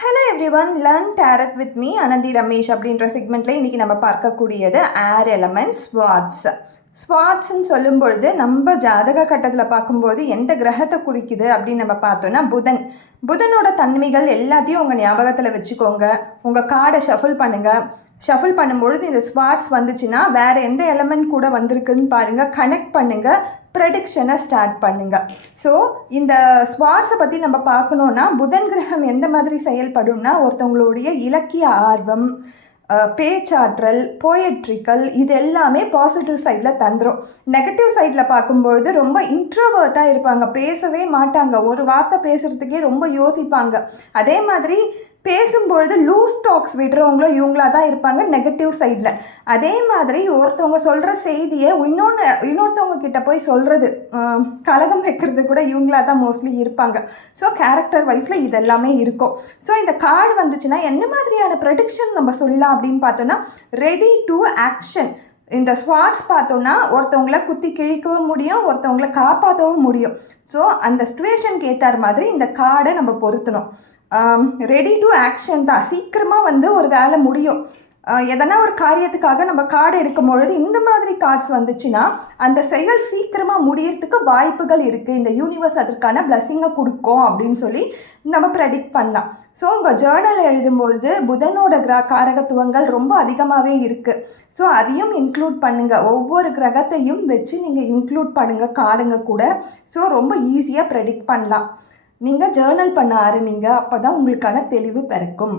Hello everyone, learn tarot with me Ananthi Ramesh அப்படின்ற செக்மெண்ட்டில் இன்றைக்கி நம்ம பார்க்கக்கூடியது ஏர் எலமெண்ட் ஸ்வாட்ஸ்ன்னு சொல்லும் பொழுது நம்ம ஜாதக கட்டத்தில் பார்க்கும்போது எந்த கிரகத்தை குறிக்குது அப்படின்னு நம்ம பார்த்தோன்னா புதனோட தன்மைகள் எல்லாத்தையும் உங்கள் ஞாபகத்தில் வச்சுக்கோங்க. உங்கள் கார்டை ஷஃபிள் பண்ணுங்கள். ஷஃபிள் பண்ணும்பொழுது இந்த ஸ்வாட்ஸ் வந்துச்சுன்னா வேறு எந்த எலமெண்ட் கூட வந்திருக்குன்னு பாருங்கள், கனெக்ட் பண்ணுங்கள், ப்ரெடிக்ஷனை ஸ்டார்ட் பண்ணுங்கள். ஸோ இந்த ஸ்வாட்ஸை பற்றி நம்ம பார்க்கணுன்னா புதன் கிரகம் எந்த மாதிரி செயல்படும்னா ஒருத்தவங்களுடைய இலக்கிய ஆர்வம், பேச்சாற்றல், போயட்ரிக்கல், இது எல்லாமே பாசிட்டிவ் சைடில் தந்துடும். நெகட்டிவ் சைடில் பார்க்கும்பொழுது ரொம்ப இன்ட்ரோவர்ட்டாக இருப்பாங்க, பேசவே மாட்டாங்க, ஒரு வார்த்தை பேசுகிறதுக்கே ரொம்ப யோசிப்பாங்க. அதே மாதிரி பேசும்பொழுது லூஸ் டாக்ஸ் விடுறவங்களும் இவங்களாக தான் இருப்பாங்க நெகட்டிவ் சைடில். அதே மாதிரி ஒருத்தவங்க சொல்கிற செய்தியை இன்னொருத்தவங்க கிட்ட போய் சொல்கிறது, கலகம் வைக்கிறது கூட இவங்களாக தான் மோஸ்ட்லி இருப்பாங்க. ஸோ கேரக்டர் வைஸில் இதெல்லாமே இருக்கும். ஸோ இந்த கார்டு வந்துச்சுன்னா என்ன மாதிரியான ப்ரெடிக்ஷன் நம்ம சொல்லலாம் அப்படின்னு பார்த்தோன்னா, ரெடி டு ஆக்ஷன். இந்த ஸ்வாட்ஸ் பார்த்தோன்னா ஒருத்தவங்களை குத்தி கிழிக்கவும் முடியும், ஒருத்தவங்களை காப்பாற்றவும் முடியும். ஸோ அந்த சிச்சுவேஷனுக்கு ஏற்ற மாதிரி இந்த கார்டை நம்ம பொருத்தணும். ரெடி டு ஆக்ஷன் தான், சீக்கிரமாக ஒரு வேலை முடியும். எதனா ஒரு காரியத்துக்காக நம்ம கார்டு எடுக்கும் பொழுது இந்த மாதிரி கார்ட்ஸ் வந்துச்சுன்னா அந்த செயல் சீக்கிரமாக முடியறதுக்கு வாய்ப்புகள் இருக்குது, இந்த யூனிவர்ஸ் அதற்கான பிளஸ்ஸிங்கை கொடுக்கும் அப்படின்னு சொல்லி நம்ம ப்ரெடிக்ட் பண்ணலாம். ஸோ உங்கள் ஜேர்னல் எழுதும்பொழுது புதனோட காரகத்துவங்கள் ரொம்ப அதிகமாகவே இருக்குது. ஸோ அதையும் இன்க்ளூட் பண்ணுங்கள், ஒவ்வொரு கிரகத்தையும் வச்சு நீங்கள் இன்க்ளூட் பண்ணுங்கள் கார்டுங்க கூட. ஸோ ரொம்ப ஈஸியாக ப்ரெடிக்ட் பண்ணலாம். நீங்கள் ஜேர்னல் பண்ண ஆரம்பிங்க, அப்போ தான் உங்களுக்கான தெளிவு பிறக்கும்.